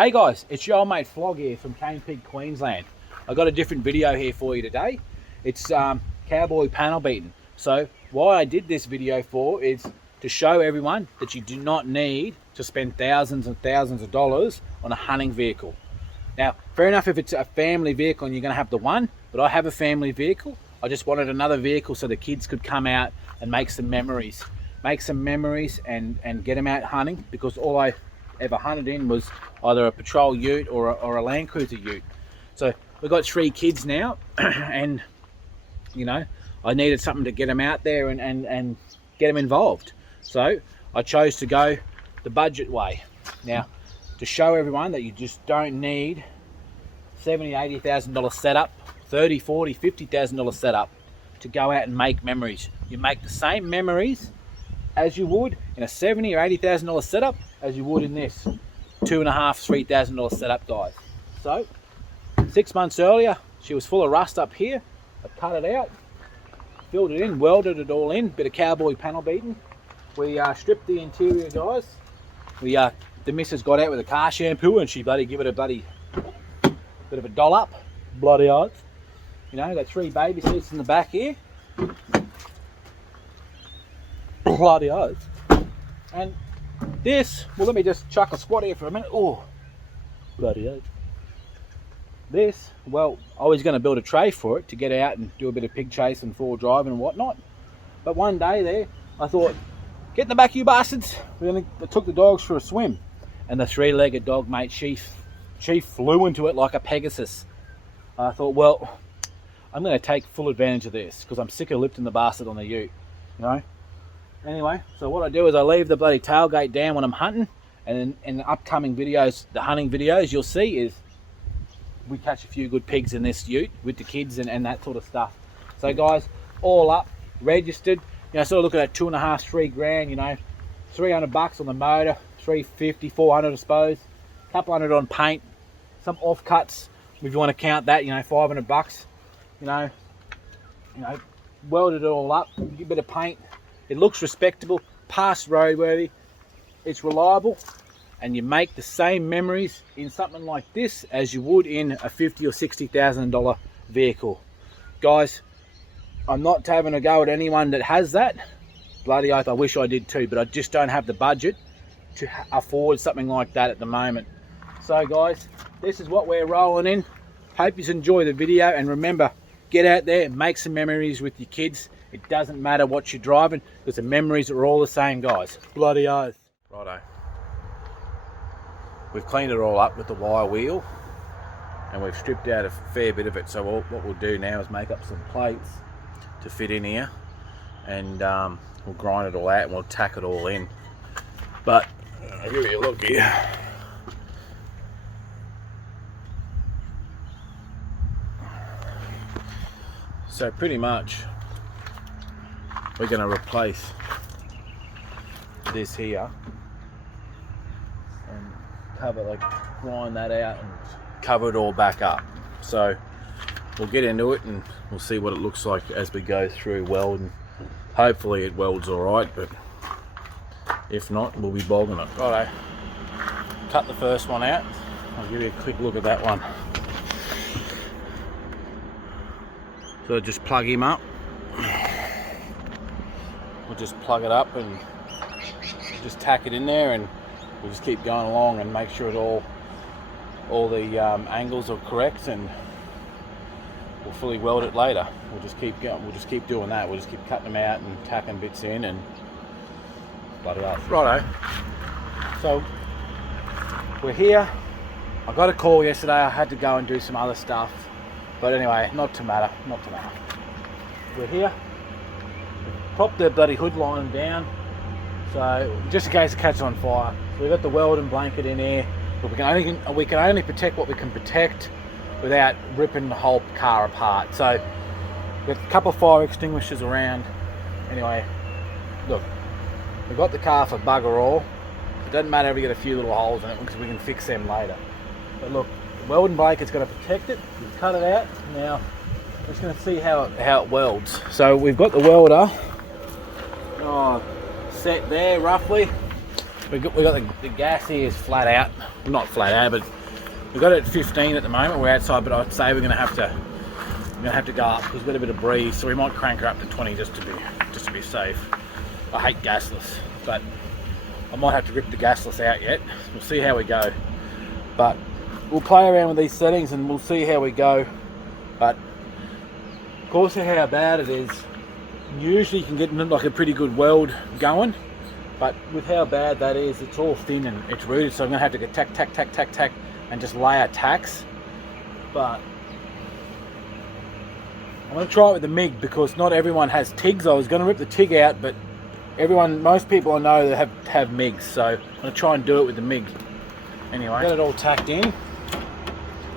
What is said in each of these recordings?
Hey guys, it's your old mate Flog here from Cane Pig, Queensland. I got a different video here for you today. It's cowboy panel beating. So why I did this video for is to show everyone that you do not need to spend thousands and thousands of dollars on a hunting vehicle. Now, fair enough if it's a family vehicle and you're going to have the one, but I have a family vehicle. I just wanted another vehicle so the kids could come out and make some memories. And get them out hunting, because all I ever hunted in was either a patrol ute or a Land Cruiser ute. So we've got 3 kids now and you know, I needed something to get them out there and get them involved. So I chose to go the budget way. Now, to show everyone that you just don't need $70,000, $80,000 setup, $30,000, $40,000, $50,000 setup to go out and make memories. You make the same memories as you would in a $70,000 or $80,000 setup as you would in this $2,500, $3,000 setup, guys. So 6 months earlier, she was full of rust up here. I cut it out, filled it in, welded it all in, bit of cowboy panel beating. We stripped the interior, guys. The missus got out with a car shampoo and she bloody give it a bloody bit of a doll up. Bloody odds. You know, got 3 baby seats in the back here. Bloody odds. And this, well, let me just chuck a squat here for a minute. Oh, bloody odds. This, well, I was going to build a tray for it to get out and do a bit of pig chase and four driving and whatnot. But one day there, I thought, get in the back, you bastards. I took the dogs for a swim. And the 3-legged dog, mate, she flew into it like a Pegasus. I thought, well, I'm going to take full advantage of this because I'm sick of lifting the bastard on the ute, you know. Anyway, so what I do is I leave the bloody tailgate down when I'm hunting, and in the upcoming videos, the hunting videos, you'll see is we catch a few good pigs in this ute with the kids and that sort of stuff. So guys, all up, registered, you know, sort of looking at $2.5, $3 grand, you know, $300 on the motor, $350, $400 I suppose, a couple hundred on paint, some offcuts if you want to count that, you know, $500, you know, welded it all up, get a bit of paint. It looks respectable, past roadworthy, it's reliable, and you make the same memories in something like this as you would in a $50,000 or $60,000 vehicle. Guys, I'm not having a go at anyone that has that. Bloody oath, I wish I did too, but I just don't have the budget to afford something like that at the moment. So guys, this is what we're rolling in. Hope you enjoy the video, and remember, get out there and make some memories with your kids. It doesn't matter what you're driving, because the memories are all the same, guys. Bloody oath. Righto. We've cleaned it all up with the wire wheel, and we've stripped out a fair bit of it. So what we'll do now is make up some plates to fit in here, and we'll grind it all out and we'll tack it all in. But I'll give you a look here. So pretty much we're going to replace this here and cover, like, grind that out and cover it all back up. So we'll get into it and we'll see what it looks like as we go through welding. Hopefully it welds all right, but if not, we'll be bogging it. Righto, cut the first one out. I'll give you a quick look at that one. So just plug him up. We'll just plug it up and just tack it in there, and we'll just keep going along and make sure it all the angles are correct, and we'll fully weld it later. We'll just keep going. We'll just keep doing that. We'll just keep cutting them out and tacking bits in and bloody hell. Righto. So we're here. I got a call yesterday. I had to go and do some other stuff. But anyway, not to matter. We're here. Prop the bloody hood line down, so just in case it catches on fire. So we've got the welding blanket in here, but we can only protect what we can protect without ripping the whole car apart. So we've got a couple of fire extinguishers around. Anyway, look, we've got the car for bugger all. It doesn't matter if we get a few little holes in it, because we can fix them later. But look, the welding blanket's going to protect it. We've cut it out. Now we're just going to see how it welds. So we've got the welder set there roughly. we got the gas here is flat out. Well, not flat out, but we've got it at 15 at the moment. We're outside, but I'd say we're gonna have to go up because we've got a bit of breeze, so we might crank her up to 20 just to be safe. I hate gasless, but I might have to rip the gasless out yet. We'll see how we go. But we'll play around with these settings and we'll see how we go. But of course, how bad it is, usually you can get like a pretty good weld going. But with how bad that is, it's all thin and it's rooted, so I'm gonna have to get tack and just layer tacks. But I'm gonna try it with the MIG because not everyone has TIGs. I was gonna rip the TIG out, but most people I know that have MIGs, so I'm gonna try and do it with the MIG. Anyway, got it all tacked in.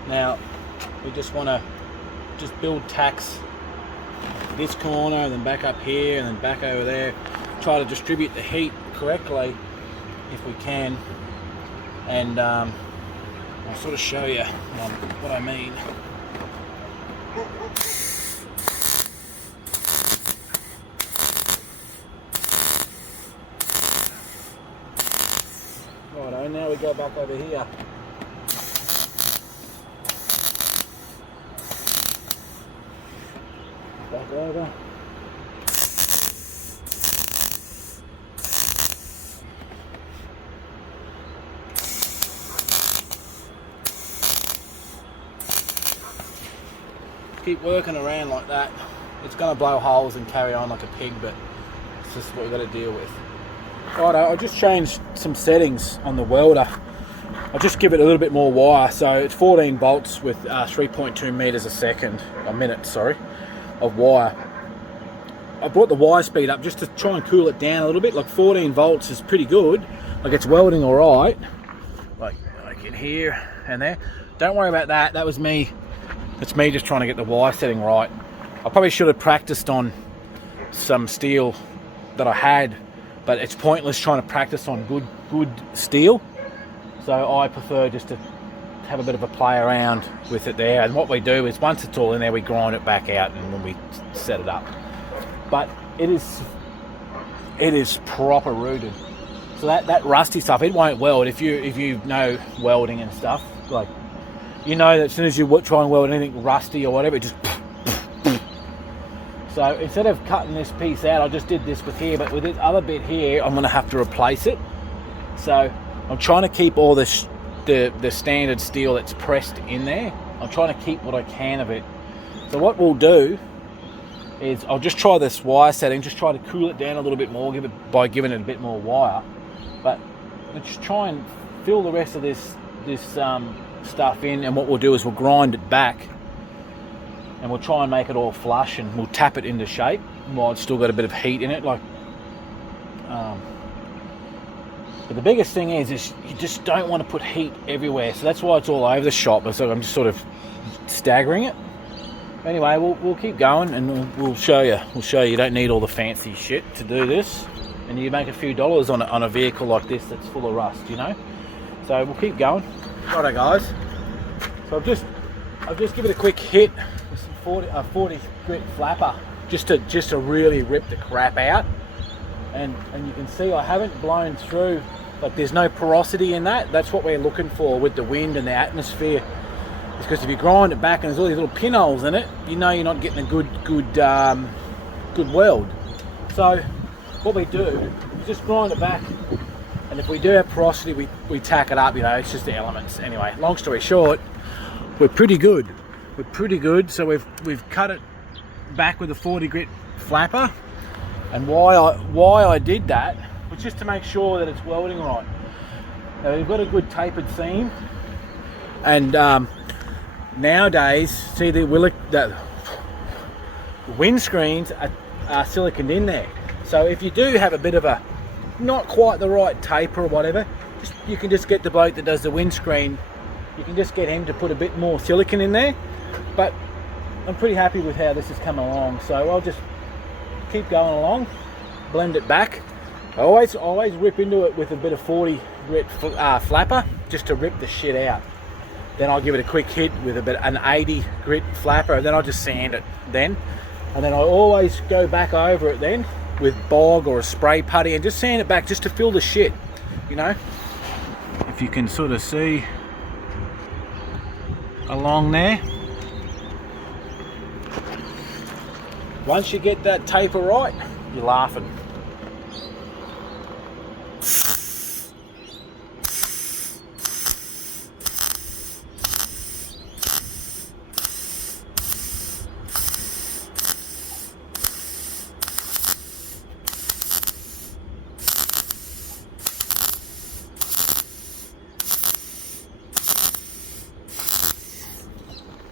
Now we just want to build tacks this corner and then back up here and then back over there. Try to distribute the heat correctly if we can, and I'll sort of show you what I mean. Righto, now we go back over here. Back over. Keep working around like that. It's going to blow holes and carry on like a pig, but it's just what we've got to deal with. Right, I'll just change some settings on the welder. I'll just give it a little bit more wire. So it's 14 volts with 3.2 meters a minute, of wire. I brought the wire speed up just to try and cool it down a little bit. Like 14 volts is pretty good. Like it's welding all right. Like in here and there. Don't worry about that. That was me. It's me just trying to get the wire setting right. I probably should have practiced on some steel that I had, but it's pointless trying to practice on good steel. So I prefer just to have a bit of a play around with it there. And what we do is once it's all in there, we grind it back out and when we set it up. But it is proper rooted. So that rusty stuff, it won't weld. If you know welding and stuff, like, you know that as soon as you try and weld anything rusty or whatever, it just... So instead of cutting this piece out, I just did this with here, but with this other bit here, I'm going to have to replace it. So I'm trying to keep all the standard steel that's pressed in there. I'm trying to keep what I can of it. So what we'll do is I'll just try this wire setting, just try to cool it down a little bit more, by giving it a bit more wire. But let's try and fill the rest of this stuff in, and what we'll do is we'll grind it back and we'll try and make it all flush and we'll tap it into shape while it's still got a bit of heat in it. But the biggest thing is you just don't want to put heat everywhere, so that's why it's all over the shop. So I'm just sort of staggering it. Anyway, we'll keep going and we'll show you. You don't need all the fancy shit to do this, and you make a few dollars on a vehicle like this that's full of rust, you know. So we'll keep going. Righto, guys. So I've just given it a quick hit with some 40 grit flapper, just to really rip the crap out. And you can see I haven't blown through. Like there's no porosity in that. That's what we're looking for with the wind and the atmosphere. It's because if you grind it back and there's all these little pinholes in it, you know you're not getting a good weld. So what we do is just grind it back. And if we do have porosity, we tack it up, you know, it's just the elements. Anyway, long story short, we're pretty good. So we've cut it back with a 40 grit flapper. And why I did that was just to make sure that it's welding right. Now we've got a good tapered seam. And nowadays, see the windscreens are siliconed in there. So if you do have a bit of a not quite the right taper or whatever, you can just get the bloke that does the windscreen, you can just get him to put a bit more silicone in there. But I'm pretty happy with how this has come along, so I'll just keep going along, blend it back. I always rip into it with a bit of 40 grit flapper just to rip the shit out. Then I'll give it a quick hit with an 80 grit flapper, and then I'll just sand it then. And then I always go back over it then with bog or a spray putty and just sand it back just to fill the shit. you know, if you can sort of see along there. Once you get that taper right, you're laughing.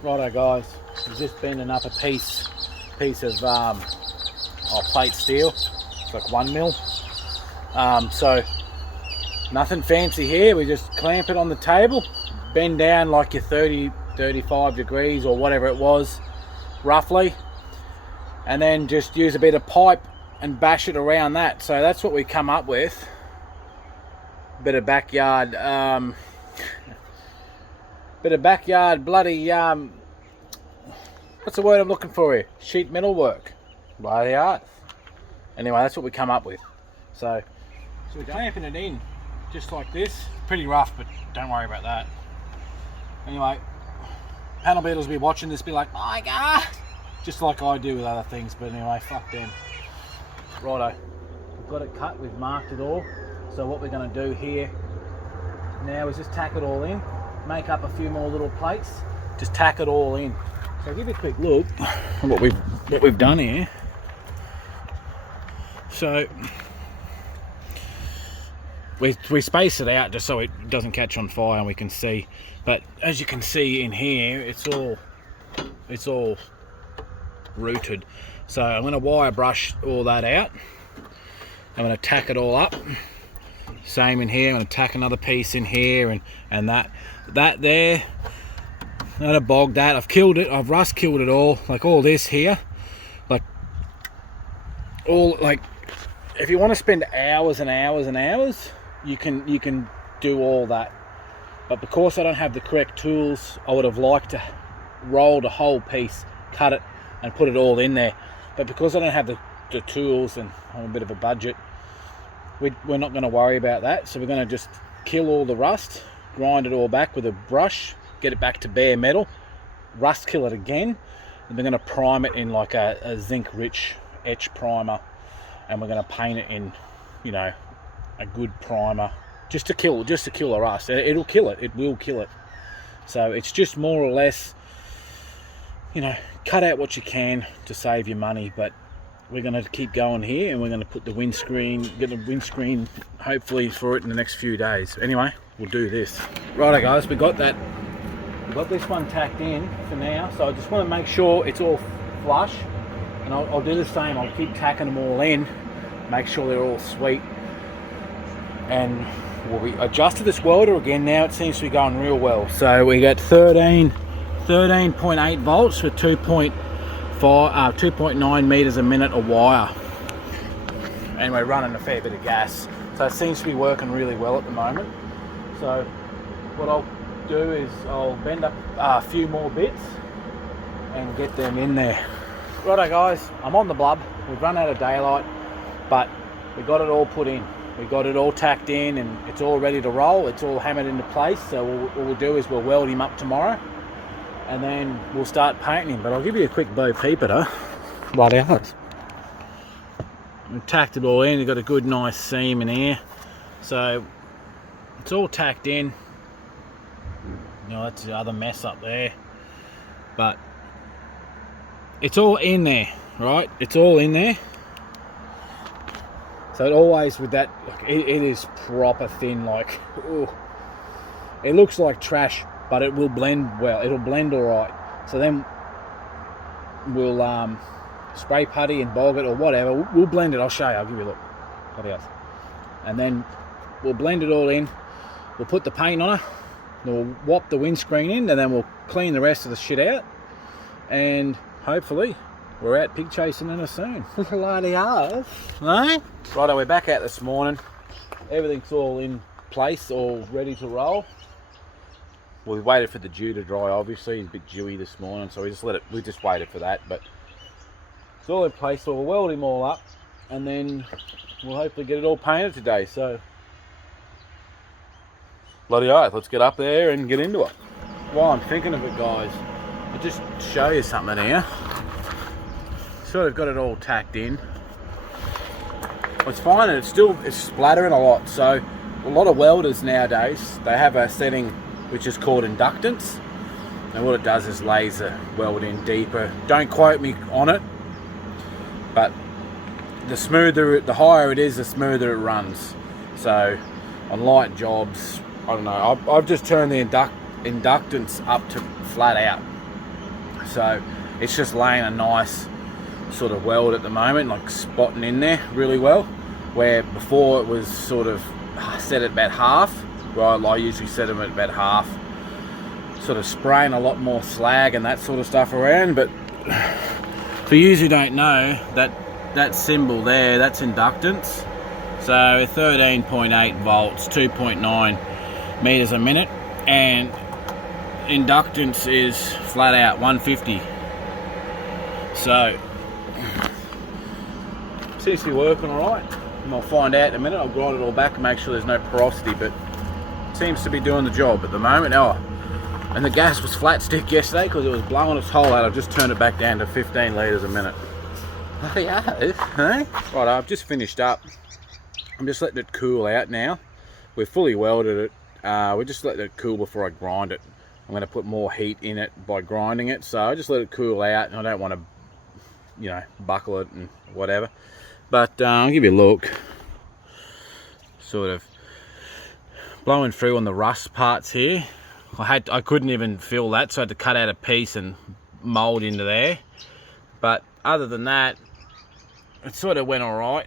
Righto guys, we've just bending up a piece of plate steel. It's like 1 mil. So nothing fancy here. We just clamp it on the table, bend down like your 35 degrees or whatever it was, roughly, and then just use a bit of pipe and bash it around that. So that's what we come up with. Bit of backyard bloody what's the word I'm looking for here? Sheet metal work. By the art. Anyway, that's what we come up with. So we're clamping it in just like this. Pretty rough, but don't worry about that. Anyway, panel beaters will be watching this, be like, my God, just like I do with other things. But anyway, fuck them. Righto, we've got it cut. We've marked it all. So what we're going to do here now is just tack it all in. Make up a few more little plates. Just tack it all in. So I'll give you a quick look at what we've done here. So we space it out just so it doesn't catch on fire and we can see. But as you can see in here, it's all rooted. So I'm going to wire brush all that out. I'm going to tack it all up. Same in here. I'm going to tack another piece in here and that there. Not a bog that. I've killed it. I've rust killed it all. Like all this here. Like if you want to spend hours and hours and hours, you can do all that. But because I don't have the correct tools, I would have liked to roll the whole piece, cut it, and put it all in there. But because I don't have the tools and I'm a bit of a budget, we're not going to worry about that. So we're going to just kill all the rust, grind it all back with a brush, get it back to bare metal, rust kill it again, and we're going to prime it in like a zinc rich etch primer, and we're going to paint it in, you know, a good primer just to kill the rust. It'll kill it. It will kill it. So it's just more or less, you know, cut out what you can to save your money. But we're going to keep going here, and we're going to put the windscreen, get the windscreen hopefully for it in the next few days. Anyway, we'll do this. Righto guys, we got this one tacked in for now, so I just want to make sure it's all flush, and I'll do the same. I'll keep tacking them all in, make sure they're all sweet, and we adjusted this welder again. Now it seems to be going real well. So we got 13.8 volts with 2.9 meters a minute of wire, and we're running a fair bit of gas, so it seems to be working really well at the moment. So what I'll do is I'll bend up a few more bits and get them in there. Righto guys, I'm on the blub. We've run out of daylight, but we got it all put in. We got it all tacked in and it's all ready to roll. It's all hammered into place. So what we'll do is we'll weld him up tomorrow and then we'll start painting him. But I'll give you a quick Bo Peep at her. Right out. We've tacked it all in. We've got a good nice seam in here. So it's all tacked in. You know, that's the other mess up there. But it's all in there, right? It's all in there. So it always with that, like, it is proper thin, like, ooh. It looks like trash, but it will blend well. It'll blend all right. So then we'll spray putty and bog it or whatever. We'll blend it. I'll show you. I'll give you a look. And then we'll blend it all in. We'll put the paint on it. We'll whop the windscreen in, and then we'll clean the rest of the shit out. And hopefully we're out pig chasing in her soon. Bloody hell, eh? Righto, we're back out this morning. Everything's all in place, all ready to roll. Well, we waited for the dew to dry. Obviously, it's a bit dewy this morning, so we just waited for that. But it's all in place, so we'll weld him all up, and then we'll hopefully get it all painted today. So bloody oath, let's get up there and get into it. While I'm thinking of it, guys, I'll just show you something here. Sort of got it all tacked in. It's fine, and it's splattering a lot. So a lot of welders nowadays, they have a setting which is called inductance, and what it does is laser weld in deeper. Don't quote me on it, but the higher it is, the smoother it runs. So on light jobs, I don't know, I've just turned the inductance up to flat out, so it's just laying a nice sort of weld at the moment, like spotting in there really well, where before it was sort of set at about half, where I usually set them at about half, sort of spraying a lot more slag and that sort of stuff around. But for you who don't know, that symbol there, that's inductance. So 13.8 volts, 2.9 meters a minute, and inductance is flat out 150. So seems to be working alright, and I'll find out in a minute. I'll grind it all back and make sure there's no porosity, but it seems to be doing the job at the moment. Oh, and the gas was flat stick yesterday because it was blowing its hole out. I've just turned it back down to 15 litres a minute. Bloody hell, eh? Right, I've just finished up. I'm just letting it cool out now. We've fully welded it. We're just letting it cool before I grind it. I'm going to put more heat in it by grinding it, so I just let it cool out, and I don't want to, you know, buckle it and whatever. But I'll give you a look. Sort of blowing through on the rust parts here. I couldn't even feel that, so I had to cut out a piece and mold into there. But other than that, it sort of went all right.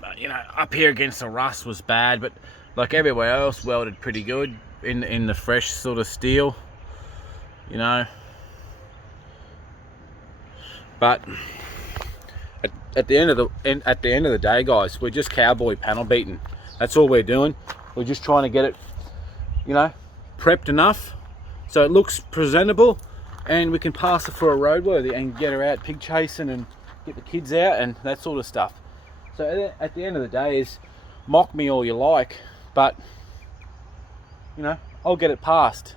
But, you know, up here against the rust was bad, but like everywhere else, welded pretty good in the fresh sort of steel, you know. But at the end of the day, guys, we're just cowboy panel beating. That's all we're doing. We're just trying to get it, you know, prepped enough so it looks presentable, and we can pass it for a roadworthy and get her out pig chasing and get the kids out and that sort of stuff. So at the end of the day, is mock me all you like, but you know, I'll get it passed.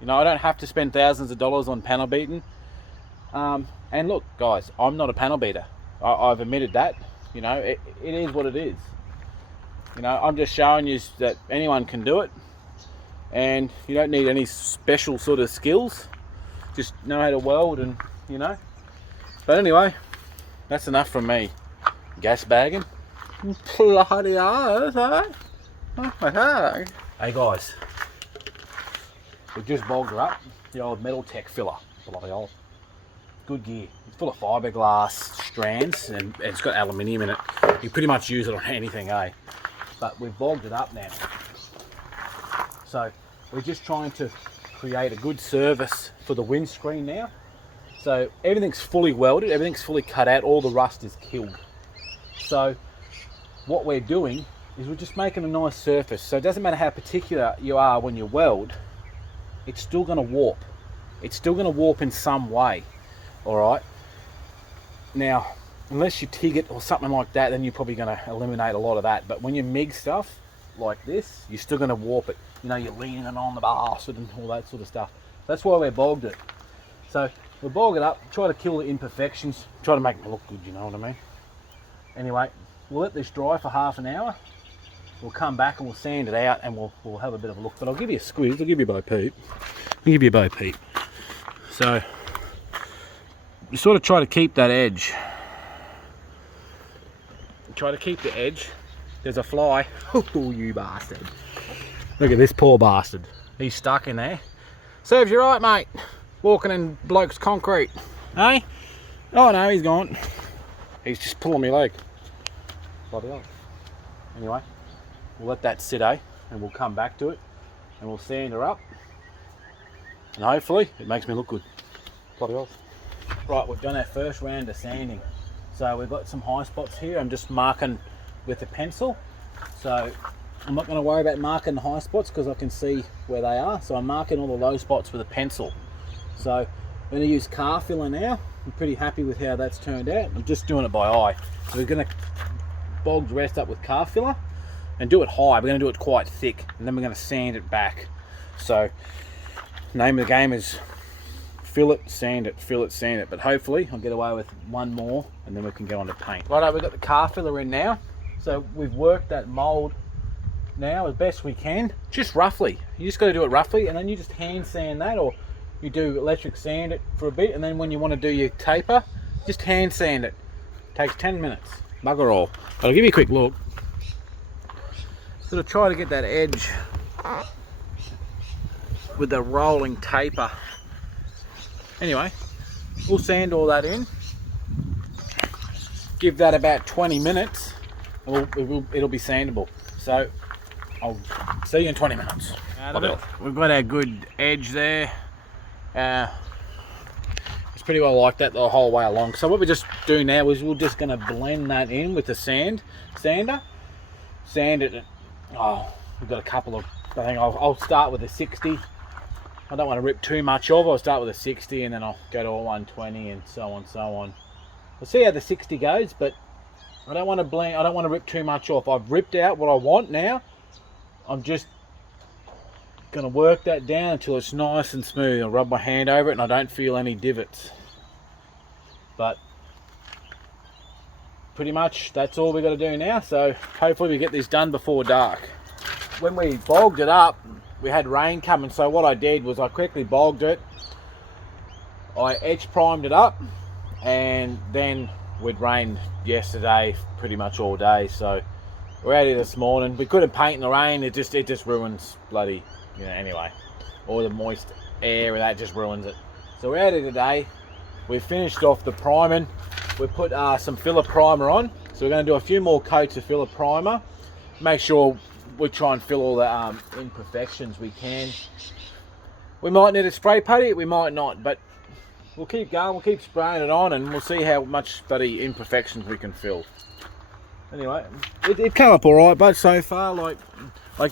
You know, I don't have to spend thousands of dollars on panel beating. And look, guys, I'm not a panel beater. I've admitted that. You know, it is what it is. You know, I'm just showing you that anyone can do it, and you don't need any special sort of skills. Just know how to weld, and you know. But anyway, that's enough from me. Gas bagging. Bloody hell, eh? Hey guys, we just bogged her up. The old metal tech filler. Bloody old. Good gear. It's full of fiberglass strands, and it's got aluminium in it. You pretty much use it on anything, eh? But we've bogged it up now. So we're just trying to create a good service for the windscreen now. So everything's fully welded, everything's fully cut out, all the rust is killed. So what we're doing is we're just making a nice surface. So it doesn't matter how particular you are when you weld, it's still going to warp. It's still going to warp in some way. Alright, now unless you TIG it or something like that, then you're probably going to eliminate a lot of that. But when you MIG stuff like this, you're still going to warp it. You know, you're leaning on the bastard and all that sort of stuff. That's why we bogged it. So we'll bog it up, try to kill the imperfections, try to make it look good, you know what I mean? Anyway, we'll let this dry for half an hour. We'll come back and we'll sand it out, and we'll have a bit of a look. But I'll give you a squeeze, I'll give you a Bo Peep. I'll give you a Bo Peep. So you sort of try to keep that edge. Try to keep the edge. There's a fly. Oh, you bastard. Look at this poor bastard. He's stuck in there. Serves you right, mate. Walking in bloke's concrete. Hey? Oh no, he's gone. He's just pulling me leg. Bloody hell. Anyway, we'll let that sit, and we'll come back to it, and we'll sand her up, and hopefully it makes me look good. Bloody hell. Right, we've done our first round of sanding. So we've got some high spots here. I'm just marking with a pencil. So I'm not going to worry about marking the high spots because I can see where they are. So I'm marking all the low spots with a pencil. So I'm going to use car filler now. I'm pretty happy with how that's turned out. I'm just doing it by eye. So we're going to bog the rest up with car filler, and do it high. We're going to do it quite thick, and then we're going to sand it back. So name of the game is fill it, sand it, fill it, sand it. But hopefully I'll get away with one more, and then we can go on to paint. Righto, we've got the car filler in now. So we've worked that mould now as best we can, just roughly. You just got to do it roughly, and then you just hand sand that, or you do electric sand it for a bit, and then when you want to do your taper, just hand sand it. Takes 10 minutes, bugger all. But I'll give you a quick look. Sort of try to get that edge with the rolling taper. Anyway, we'll sand all that in. Give that about 20 minutes, and it'll be sandable. So I'll see you in 20 minutes. We've got our good edge there. It's pretty well like that the whole way along. So what we're just doing now is we're just going to blend that in with the sander. Sand it. Oh, we've got a couple of, I think I'll start with a 60. I don't want to rip too much off. I'll start with a 60, and then I'll go to a 120, and so on, so on. We'll see how the 60 goes, but I don't want to blend. I don't want to rip too much off. I've ripped out what I want now. I'm just going to work that down until it's nice and smooth. I'll rub my hand over it, and I don't feel any divots. But pretty much that's all we got to do now. So hopefully we get this done before dark. When we bogged it up, we had rain coming, so what I did was I quickly bogged it. I etch primed it up, and then we'd rained yesterday pretty much all day, so we're out here this morning. We couldn't paint in the rain. It just ruins bloody, anyway, all the moist air and that just ruins it. So we're out here today. We've finished off the priming. We put some filler primer on, so we're going to do a few more coats of filler primer. Make sure we try and fill all the imperfections we can. We might need a spray putty, we might not, but we'll keep going. We'll keep spraying it on, and we'll see how much bloody imperfections we can fill. Anyway, it came up all right, but so far, like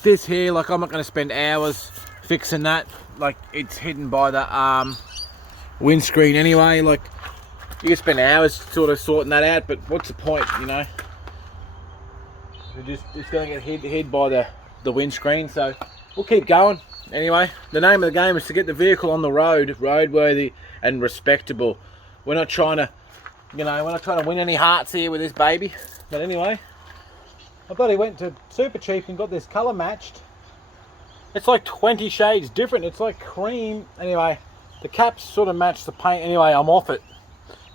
this here, like I'm not going to spend hours fixing that. Like, it's hidden by the windscreen anyway. Like, you can spend hours sort of sorting that out, but what's the point, It's going to get hid by the windscreen, so we'll keep going. Anyway, the name of the game is to get the vehicle on the road, roadworthy and respectable. We're not trying to, we're not trying to win any hearts here with this baby. But anyway, I bloody went to Super Cheap and got this colour matched. It's like 20 shades different. It's like cream. Anyway, the caps sort of match the paint. Anyway, I'm off it.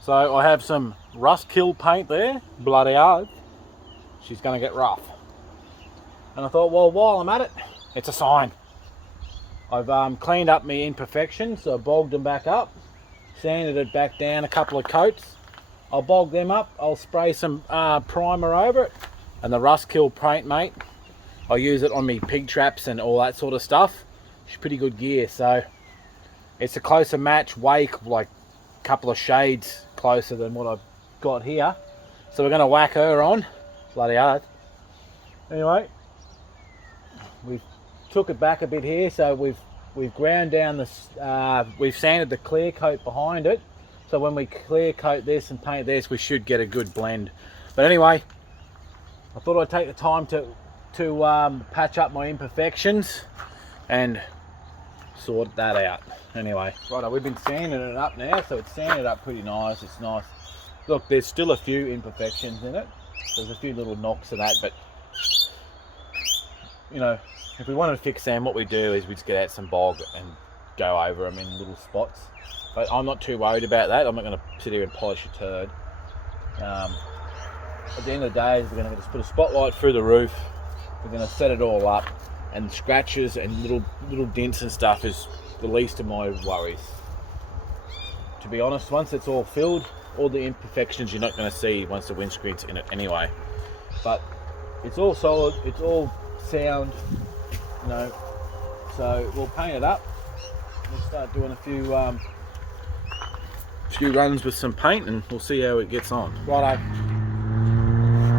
So I have some rust kill paint there. Bloody hard. She's going to get rough. And I thought, well, while I'm at it, it's a sign. I've cleaned up my imperfections, so I bogged them back up, sanded it back down a couple of coats. I'll bog them up, I'll spray some primer over it, and the rust kill paint, mate, I'll use it on me pig traps and all that sort of stuff. It's pretty good gear, so it's a closer match, way like a couple of shades closer than what I've got here. So we're going to whack her on. Bloody hard. Anyway, we've took it back a bit here, so we've ground down this, we've sanded the clear coat behind it, so when we clear coat this and paint this, we should get a good blend. But anyway, I thought I'd take the time to patch up my imperfections and sort that out. Anyway, righto, we've been sanding it up now, so it's sanded up pretty nice. It's nice. Look, there's still a few imperfections in it. There's a few little knocks of that, but if we wanted to fix them, what we do is we just get out some bog and go over them in little spots. But I'm not too worried about that. I'm not going to sit here and polish a turd. At the end of the day, we're going to just put a spotlight through the roof. We're going to set it all up, and scratches and little dents and stuff is the least of my worries. To be honest, once it's all filled, all the imperfections you're not going to see once the windscreen's in it anyway. But it's all solid, it's all sound, so we'll paint it up. We'll start doing a few runs with some paint, and we'll see how it gets on. Righto,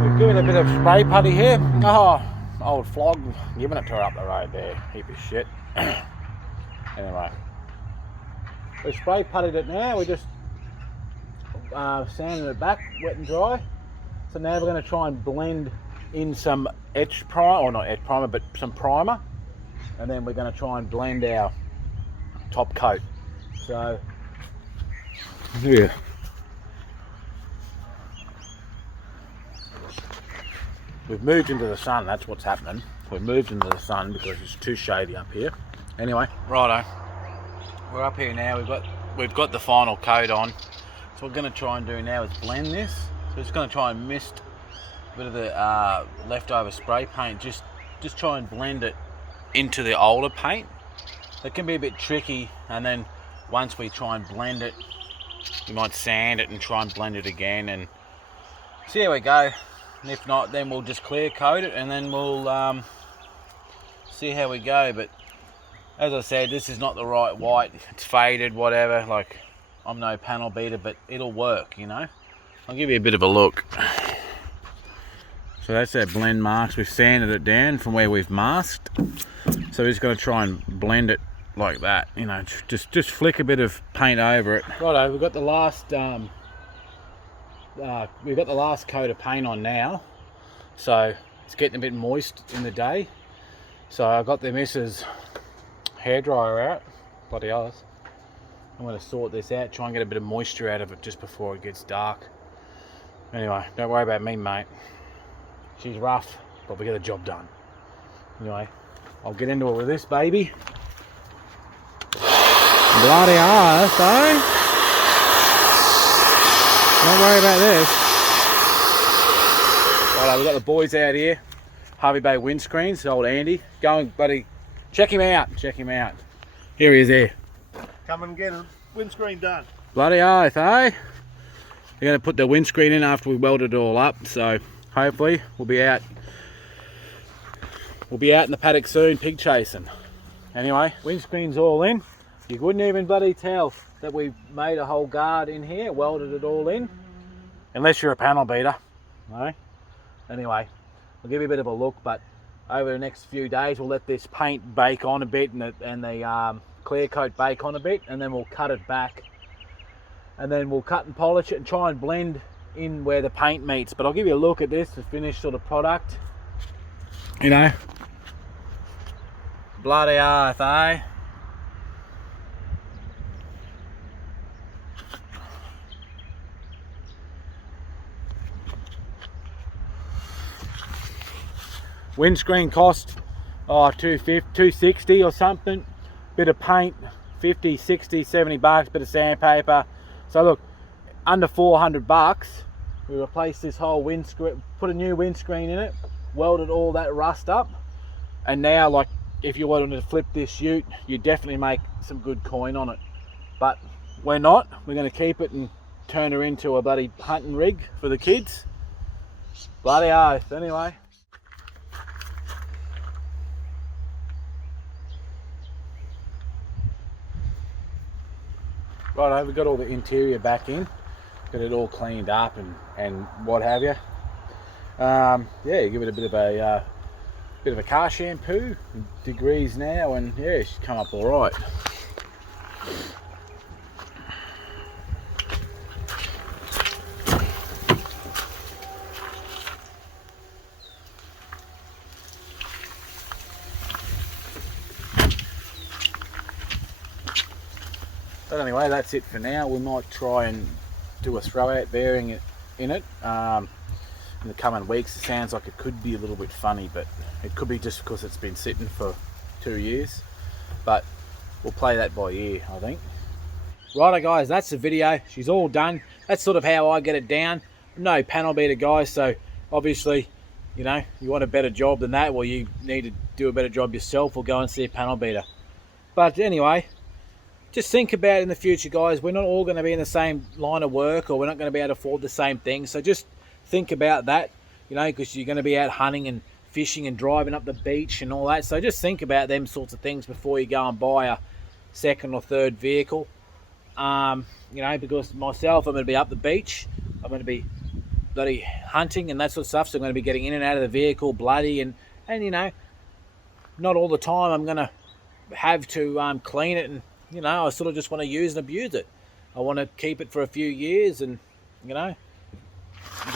we've given a bit of spray putty here. Oh, old flog, giving it to her up the road there, heap of shit. Anyway, we've spray puttied it now. We just sanding it back, wet and dry. So now we're going to try and blend in some etch primer, or not etch primer, but some primer, and then we're going to try and blend our top coat. So yeah, we've moved into the sun. That's what's happening. We've moved into the sun because it's too shady up here. Anyway, righto, we're up here now. We've got the final coat on. So what we're going to try and do now is blend this. So it's going to try and mist a bit of the leftover spray paint. Just try and blend it into the older paint. It can be a bit tricky, and then once we try and blend it, we might sand it and try and blend it again and see how we go. And if not, then we'll just clear coat it, and then we'll see how we go. But as I said, this is not the right white. It's faded, whatever. Like, I'm no panel beater, but it'll work, you know. I'll give you a bit of a look. So that's our blend marks. We've sanded it down from where we've masked. So we're just going to try and blend it like that, you know, just flick a bit of paint over it. Righto, we've got the last coat of paint on now, so it's getting a bit moist in the day. So I got the missus hairdryer out, bloody ours. I'm going to sort this out, try and get a bit of moisture out of it just before it gets dark. Anyway, don't worry about me, mate. She's rough, but we get the job done. Anyway, I'll get into it with this baby. Bloody earth, eh? Don't worry about this. Righto, we've got the boys out here. Harvey Bay windscreens, old Andy. Go and buddy, check him out. Here he is here. Come and get a windscreen done. Bloody earth, eh? We're going to put the windscreen in after we weld it all up, so hopefully we'll be out in the paddock soon, pig chasing. Anyway, windscreen's all in. You wouldn't even bloody tell that we've made a whole guard in here, welded it all in, unless you're a panel beater, no? Anyway, I'll give you a bit of a look, but over the next few days we'll let this paint bake on a bit and the clear coat bake on a bit, and then we'll cut it back, and then we'll cut and polish it and try and blend in where the paint meets. But I'll give you a look at this, the finished sort of product. You know, bloody earth, eh? Windscreen cost $260 or something. Bit of paint, 50, 60, 70 bucks. Bit of sandpaper. So look, under 400 bucks. We replaced this whole windscreen, put a new windscreen in it, welded all that rust up, and now, like, if you wanted to flip this ute, you definitely make some good coin on it. But we're not. We're going to keep it and turn her into a bloody hunting rig for the kids. Bloody oath. Anyway. Righto, we've got all the interior back in, got it all cleaned up and what have you. Yeah, give it a bit of a car shampoo, degrees now, and yeah, it should come up all right. But anyway, that's it for now. We might try and do a throwout bearing in it in the coming weeks. It sounds like it could be a little bit funny, but it could be just because it's been sitting for 2 years. But we'll play that by ear, I think. Righto guys, that's the video. She's all done. That's sort of how I get it down. I'm no panel beater guy, so obviously, you know, you want a better job than that, well, you need to do a better job yourself or go and see a panel beater. But anyway, just think about it in the future, guys. We're not all going to be in the same line of work, or we're not going to be able to afford the same thing. So just think about that, you know, because you're going to be out hunting and fishing and driving up the beach and all that. So just think about them sorts of things before you go and buy a second or third vehicle. You know, because myself, I'm going to be up the beach. I'm going to be bloody hunting and that sort of stuff. So I'm going to be getting in and out of the vehicle bloody, and you know, not all the time I'm going to have to clean it, and you know, I sort of just want to use and abuse it. I want to keep it for a few years, and you know,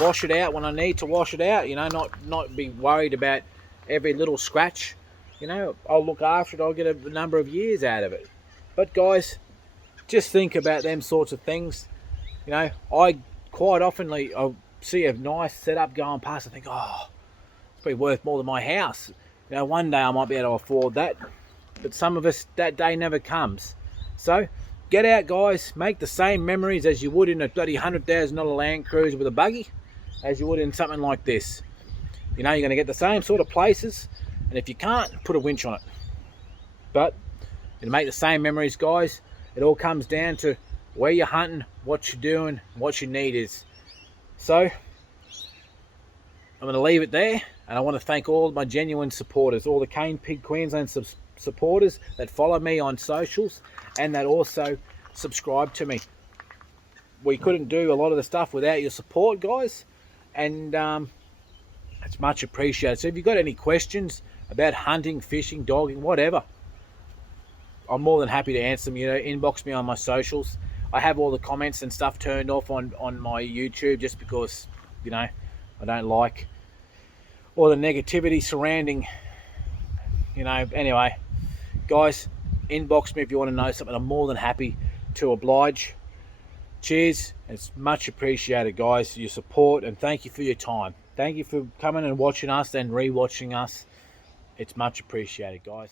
wash it out when I need to wash it out, you know, not be worried about every little scratch. You know, I'll look after it, I'll get a number of years out of it. But guys, just think about them sorts of things. You know, I quite oftenly I'll see a nice setup going past, I think, oh, it's probably worth more than my house. You know, one day I might be able to afford that, but some of us, that day never comes. So get out, guys, make the same memories as you would in a bloody $100,000 Land Cruiser with a buggy as you would in something like this. You know, you're going to get the same sort of places, and if you can't, put a winch on it. But to make the same memories, guys, it all comes down to where you're hunting, what you're doing, what your need is. So I'm going to leave it there, and I want to thank all my genuine supporters, all the Cane Pig Queensland supporters that follow me on socials and that also subscribe to me. We couldn't do a lot of the stuff without your support, guys, and it's much appreciated. So if you've got any questions about hunting, fishing, dogging, whatever, I'm more than happy to answer them. You know, inbox me on my socials. I have all the comments and stuff turned off on my YouTube just because, you know, I don't like all the negativity surrounding, you know. Anyway, guys, inbox me if you want to know something. I'm more than happy to oblige. Cheers. It's much appreciated, guys, your support, and thank you for your time. Thank you for coming and watching us and re-watching us. It's much appreciated, guys.